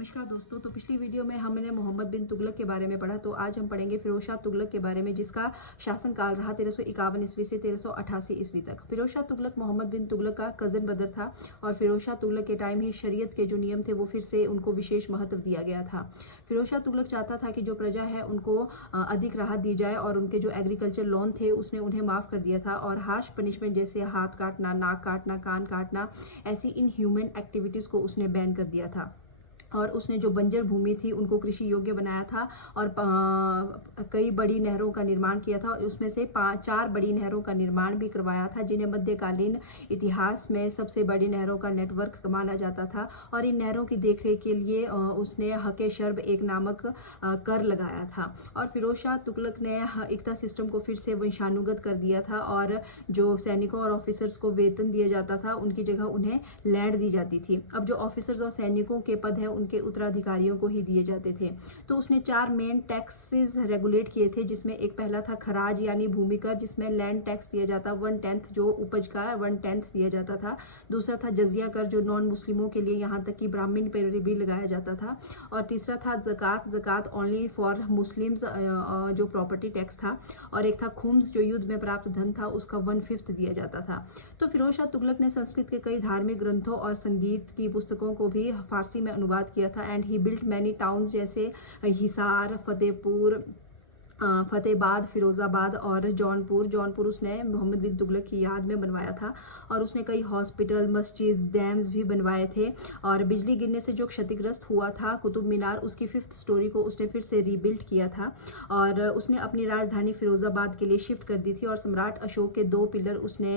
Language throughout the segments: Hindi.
नमस्कार दोस्तों। तो पिछली वीडियो में हमने मोहम्मद बिन तुगलक के बारे में पढ़ा, तो आज हम पढ़ेंगे फिरोज शाह तुगलक के बारे में, जिसका शासनकाल रहा 1351 ईस्वी से 1388 ईस्वी तक। फिरोज शाह तुगलक मोहम्मद बिन तुगलक का कज़न ब्रदर था और फिरोज शाह तुगलक के टाइम ही शरीयत के जो नियम थे वो फिर से उनको विशेष महत्व दिया गया था। फिरोज शाह तुगलक चाहता था कि जो प्रजा है उनको अधिक राहत दी जाए और उनके जो एग्रीकल्चर लोन थे उसने उन्हें माफ़ कर दिया था और हार्श पनिशमेंट जैसे हाथ काटना, नाक काटना, कान काटना, ऐसी इनह्यूमन एक्टिविटीज़ को उसने बैन कर दिया था। और उसने जो बंजर भूमि थी उनको कृषि योग्य बनाया था और कई बड़ी नहरों का निर्माण किया था। उसमें से 4 बड़ी नहरों का निर्माण भी करवाया था, जिन्हें मध्यकालीन इतिहास में सबसे बड़ी नहरों का नेटवर्क माना जाता था। और इन नहरों की देखरेख के लिए उसने हक़ शर्ब एक नामक कर लगाया था। और फिरोज शाह तुगलक ने इक्ता सिस्टम को फिर से वंशानुगत कर दिया था और जो सैनिकों और ऑफिसर्स को वेतन दिया जाता था उनकी जगह उन्हें लैंड दी जाती थी। अब जो ऑफिसर्स और सैनिकों के पद हैं उनके उत्तराधिकारियों को ही दिए जाते थे। तो उसने 4 मेन टैक्सेस रेगुलेट किए थे, जिसमें एक पहला था खराज यानी भूमि कर, जिसमें लैंड टैक्स दिया जाता 1/10 जो उपज का 1/10 दिया जाता था। दूसरा था जजिया कर जो नॉन मुस्लिमों के लिए यहाँ तक कि ब्राह्मण पर भी लगाया जाता था। और तीसरा था ज़कात ओनली फॉर मुस्लिम्स जो प्रॉपर्टी टैक्स था। और एक था खुम्स जो युद्ध में प्राप्त धन था उसका 1/5 दिया जाता था। तो फिरोज शाह तुगलक ने संस्कृत के कई धार्मिक ग्रंथों और संगीत की पुस्तकों को भी फारसी में अनुवाद किया था। And he built many towns जैसे हिसार, फतेहबाद, फिरोज़ाबाद और जौनपुर उसने मोहम्मद बिन तुगलक की याद में बनवाया था। और उसने कई हॉस्पिटल, मस्जिद, डैम्स भी बनवाए थे। और बिजली गिरने से जो क्षतिग्रस्त हुआ था कुतुब मीनार, उसकी 5th स्टोरी को उसने फिर से रीबिल्ड किया था और उसने अपनी राजधानी फिरोज़ाबाद के लिए शिफ्ट कर दी थी। और सम्राट अशोक के 2 पिलर उसने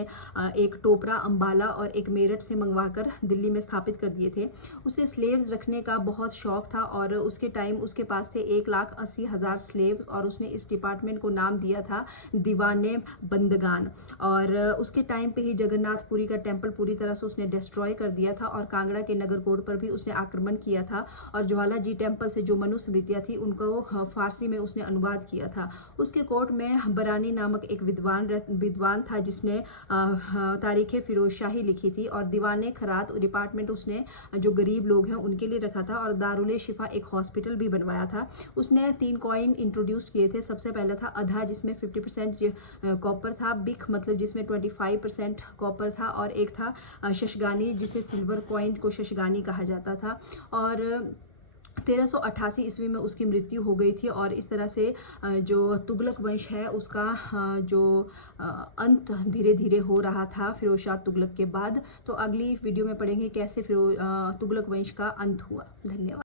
एक टोपरा, अम्बाला और एक मेरठ से मंगवा कर दिल्ली में स्थापित कर दिए थे। उसे स्लेव्स रखने का बहुत शौक था और उसके टाइम उसके पास थे 1,80,000 स्लेव्स और उसने इस डिपार्टमेंट को नाम दिया था दीवाने बंदगान। और उसके टाइम पे ही जगन्नाथपुरी का टेम्पल पूरी तरह से उसने डिस्ट्रॉय कर दिया था और कांगड़ा के नगरकोट पर भी उसने आक्रमण किया था। और ज्वाला जी टेम्पल से जो मनुस्मृतियाँ थी उनको फारसी में उसने अनुवाद किया था। उसके कोर्ट में बरानी नामक एक विद्वान था जिसने तारीख़ फिरोज शाही लिखी थी। और दीवाने खरात डिपार्टमेंट उसने जो गरीब लोग हैं उनके लिए रखा था। और दारुल शिफा एक हॉस्पिटल भी बनवाया था। उसने 3 कॉइन इंट्रोड्यूस किए थे। सबसे पहला था अधा जिसमें 50% कॉपर था, बिख मतलब जिसमें 25% कॉपर था, और एक था शशगानी जिसे सिल्वर कॉइन को शशगानी कहा जाता था। और 1388 ईस्वी में उसकी मृत्यु हो गई थी। और इस तरह से जो तुगलक वंश है उसका जो अंत धीरे धीरे हो रहा था फिरोज शाह तुगलक के बाद। तो अगली वीडियो में पढ़ेंगे कैसे तुगलक वंश का अंत हुआ। धन्यवाद।